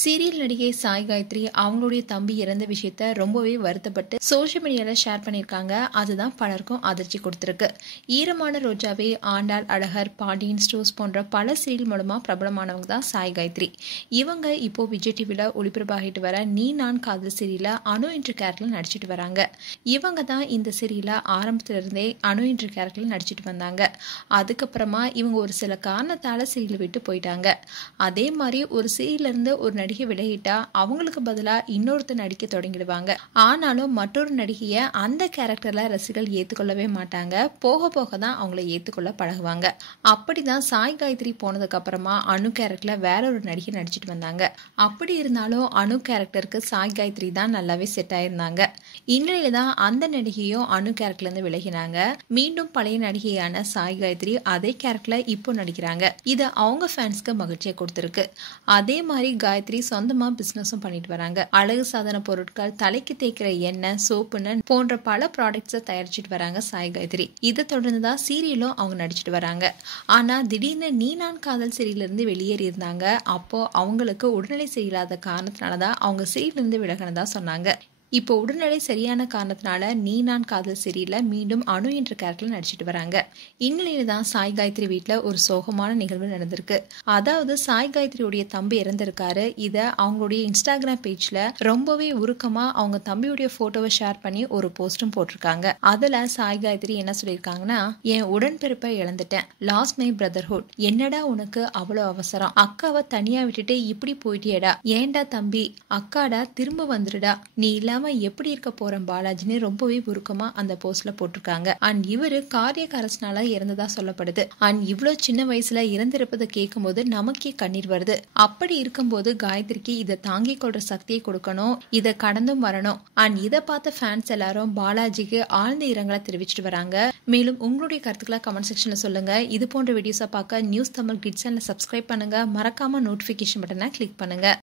Serial நடிகை சாய் காயத்ரி அவங்களுடைய தம்பி இறந்த விஷயத்த ரொம்பவே வருத்தப்பட்டு சோஷியல் மீடியால ஷேர் பண்ணியிருக்காங்க. அதுதான் பலருக்கும் அதிர்ச்சி கொடுத்திருக்கு. ஈரமான ரோஜாவே, ஆண்டாள் அழகர், பாண்டியன் ஸ்டோர்ஸ் போன்ற பல சீரியல் மூலமா பிரபலமானவங்க தான் சாய் காயத்ரி. இவங்க இப்போ விஜய் டிவில ஒளிபரப்பாகிட்டு வர நீ நான் காதல் சீரியல அணு என்ற கேரக்டர்ல நடிச்சிட்டு வராங்க. இவங்க தான் இந்த சீரியல ஆரம்பத்துல இருந்தே அணு என்ற கேரக்டர்ல நடிச்சிட்டு வந்தாங்க. அதுக்கப்புறமா இவங்க ஒரு சில காரணத்தால சீரியல் விட்டு போயிட்டாங்க. அதே மாதிரி ஒரு சீரியல்ல இருந்து ஒரு நடிகை விலகிட்டா அவங்களுக்கு பதிலா இன்னொருத்தர் நடிக்க தொடங்கிடுவாங்க. ஆனாலும் மற்றொரு நடிகைய அந்த கேரக்டர்ல ரசிகர்கள் ஏத்துக்கொள்ளவே மாட்டாங்க. போக போக தான் அவங்கள ஏத்துக்கொள்ள பழகுவாங்க. அப்படிதான் சாய் காயத்ரி போனதுக்கு அப்புறமா அணு கேரக்டர்ல வேற ஒரு நடிகை நடிச்சிட்டு வந்தாங்க. அப்படி இருந்தாலும் அணு கேரக்டருக்கு சாய் காயத்ரி தான் நல்லாவே செட் ஆயிருந்தாங்க. இந்நிலையில தான் அந்த நடிகையும் அணு கேரக்டர்ல இருந்து விலகினாங்க. மீண்டும் பழைய நடிகையான சாய் காயத்ரி அதே கேரக்டர்ல இப்போ நடிக்கிறாங்க. இது அவங்க ஃபேன்ஸ்க்கு மகிழ்ச்சியை கொடுத்திருக்கு. அதே மாதிரி காயத்ரி சொந்தமா பிசினஸும் பண்ணிட்டு வராங்க. அழகு சாதன பொருட்கள், தலைக்கு தேய்க்கிற எண்ணெய், சோப்புன்னு போன்ற பல ப்ராடக்ட்ஸை தயாரிச்சுட்டு வராங்க சாய் காயத்ரி. இதை தொடர்ந்துதான் சீரியலும் அவங்க நடிச்சிட்டு வராங்க. ஆனா திடீர்னு நீ நான் காதல் சீரியல்ல இருந்து வெளியேறி இருந்தாங்க. அப்போ அவங்களுக்கு உடல்நிலை சரியில்லாத காரணத்தினாலதான் அவங்க சீரியல்ல இருந்து விலகினதா சொன்னாங்க. இப்போ உடல்நிலை சரியான காரணத்தினால நீ நான் காதல் சீரியல்ல மீண்டும் அணு என்ற கேரக்டர்ல நடிச்சிட்டு வராங்க. இந்நிலையில தான் சாய் காயத்ரி வீட்டுல ஒரு சோகமான நிகழ்வு நடந்திருக்கு. அதாவது சாய் காயத்ரியுடைய தம்பி இறந்திருக்காரு. இத அவங்களுடைய இன்ஸ்டாகிராம் பேஜ்ல ரொம்பவே உருக்கமா அவங்க தம்பியுடைய போட்டோவை ஷேர் பண்ணி ஒரு போஸ்டும் போட்டிருக்காங்க. அதுல சாய் காயத்ரி என்ன சொல்லியிருக்காங்கன்னா, என் உடன்பிறப்பை இழந்துட்டேன், லாஸ்ட் மை பிரதர்ஹுட், என்னடா உனக்கு அவ்வளவு அவசரம், அக்காவை தனியா விட்டுட்டு இப்படி போயிட்டியடா, ஏன்டா தம்பி, அக்காடா திரும்ப வந்துடுடா, நீ இல்லாம எப்படி இருக்க போறேன் பாலாஜின்னு ரொம்பவே உருக்கமா அந்த போஸ்ட்ல போட்டிருக்காங்க. அண்ட் இவரு கார்டியக் அரஸ்ட்னால இறந்ததா சொல்லப்படுது. அண்ட் இவ்வளவு சின்ன வயசுல இறந்திருப்பதை கேட்கும் போது நமக்கே கண்ணீர் வருது. அப்படி இருக்கும்போது காயத்ரிக்கு இதை தாங்கிக் கொள்ற சக்தியை கொடுக்கணும், இதை கடந்தும் வரணும். அண்ட் இதை பார்த்த ஃபேன்ஸ் எல்லாரும் பாலாஜிக்கு ஆழ்ந்த இரங்கலை தெரிவிச்சிட்டு வராங்க. மேலும் உங்களுடைய கருத்துக்களை கமெண்ட் செக்ஷன்ல சொல்லுங்க. இது போன்ற வீடியோஸை பார்க்க நியூஸ் தமிழ் கிட்ஸ் சேனலை சப்ஸ்கிரைப் பண்ணுங்க. மறக்காம நோட்டிபிகேஷன் பட்டனை கிளிக் பண்ணுங்க.